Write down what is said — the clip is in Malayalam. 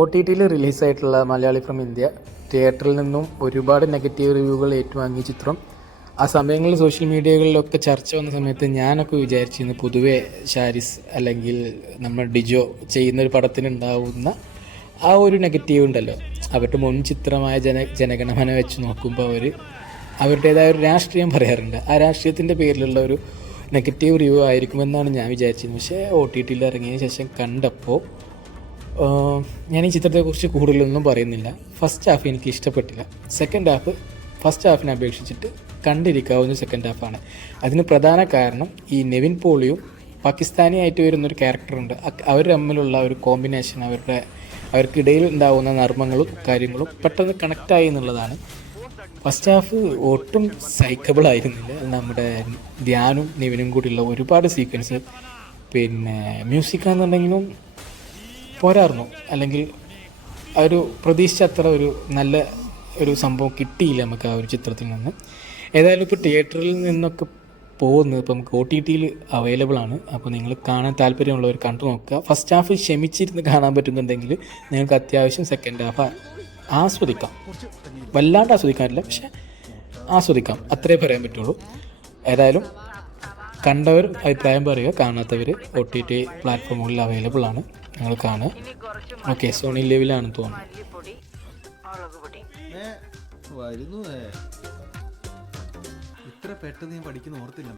OTTയിൽ റിലീസായിട്ടുള്ള മലയാളി ഫ്രം ഇന്ത്യ തിയേറ്ററിൽ നിന്നും ഒരുപാട് നെഗറ്റീവ് റിവ്യൂകൾ ഏറ്റുവാങ്ങിയ ചിത്രം. ആ സമയങ്ങളിൽ സോഷ്യൽ മീഡിയകളിലൊക്കെ ചർച്ച വന്ന സമയത്ത് ഞാനൊക്കെ വിചാരിച്ചിരുന്നു പൊതുവെ ഷാരിസ് അല്ലെങ്കിൽ നമ്മൾ ഡിജോ ചെയ്യുന്നൊരു പടത്തിനുണ്ടാവുന്ന ആ ഒരു നെഗറ്റീവ് ഉണ്ടല്ലോ, അവരുടെ മുൻ ചിത്രമായ ജനഗണമന വെച്ച് നോക്കുമ്പോൾ അവരുടേതായ ഒരു രാഷ്ട്രീയം പറയാറുണ്ട്. ആ രാഷ്ട്രീയത്തിൻ്റെ പേരിലുള്ള ഒരു നെഗറ്റീവ് റിവ്യൂ ആയിരിക്കുമെന്നാണ് ഞാൻ വിചാരിച്ചിരുന്നത്. പക്ഷേ OTTയിൽ ഇറങ്ങിയതിന് ശേഷം കണ്ടപ്പോൾ ഞാൻ ഈ ചിത്രത്തെക്കുറിച്ച് കൂടുതലൊന്നും പറയുന്നില്ല. ഫസ്റ്റ് ഹാഫ് എനിക്ക് ഇഷ്ടപ്പെട്ടില്ല. സെക്കൻഡ് ഹാഫ് ഫസ്റ്റ് ഹാഫിനെ അപേക്ഷിച്ചിട്ട് കണ്ടിരിക്കാവുന്ന സെക്കൻഡ് ഹാഫാണ്. അതിന് പ്രധാന കാരണം ഈ നെവിൻ പോളിയും പാകിസ്ഥാനിയായിട്ട് വരുന്നൊരു ക്യാരക്ടറുണ്ട്. അവർ തമ്മിലുള്ള ഒരു കോമ്പിനേഷൻ, അവർക്കിടയിൽ ഉണ്ടാകുന്ന നർമ്മങ്ങളും കാര്യങ്ങളും പെട്ടെന്ന് കണക്റ്റായി എന്നുള്ളതാണ്. ഫസ്റ്റ് ഹാഫ് ഒട്ടും സൈക്കബിൾ ആയിരുന്നില്ല. നമ്മുടെ ധ്യാനും നിവിനും കൂടിയുള്ള ഒരുപാട് സീക്വൻസ്, പിന്നെ മ്യൂസിക്കാണെന്നുണ്ടെങ്കിലും പോരായിരുന്നു. അല്ലെങ്കിൽ ആ ഒരു പ്രതീക്ഷിച്ച അത്ര ഒരു നല്ല ഒരു സംഭവം കിട്ടിയില്ല നമുക്ക് ആ ഒരു ചിത്രത്തിൽ നിന്ന്. ഏതായാലും ഇപ്പോൾ തിയേറ്ററിൽ നിന്നൊക്കെ പോകുന്നത് ഇപ്പോൾ നമുക്ക് OTTയിൽ അവൈലബിൾ ആണ്. അപ്പോൾ നിങ്ങൾ കാണാൻ താല്പര്യമുള്ളവർ കണ്ടു നോക്കുക. ഫസ്റ്റ് ഹാഫ് ക്ഷമിച്ചിരുന്ന് കാണാൻ പറ്റുന്നുണ്ടെങ്കിൽ നിങ്ങൾക്ക് അത്യാവശ്യം സെക്കൻഡ് ഹാഫ് ആസ്വദിക്കാം. വല്ലാണ്ട് ആസ്വദിക്കാനില്ല, പക്ഷേ ആസ്വദിക്കാം, അത്രേ പറയാൻ പറ്റുള്ളൂ. ഏതായാലും കണ്ടവർ അഭിപ്രായം പറയുക, കാണാത്തവർ OTT പ്ലാറ്റ്ഫോമുകളിൽ അവൈലബിൾ ആണ്, നിങ്ങൾ കാണുക. ഓക്കെ, സോണി ലെവിലാണെന്ന് തോന്നുന്നു. വരുന്നു. ഇത്ര പെട്ടെന്ന് ഞാൻ പഠിക്കുന്ന ഓർത്തില്ല.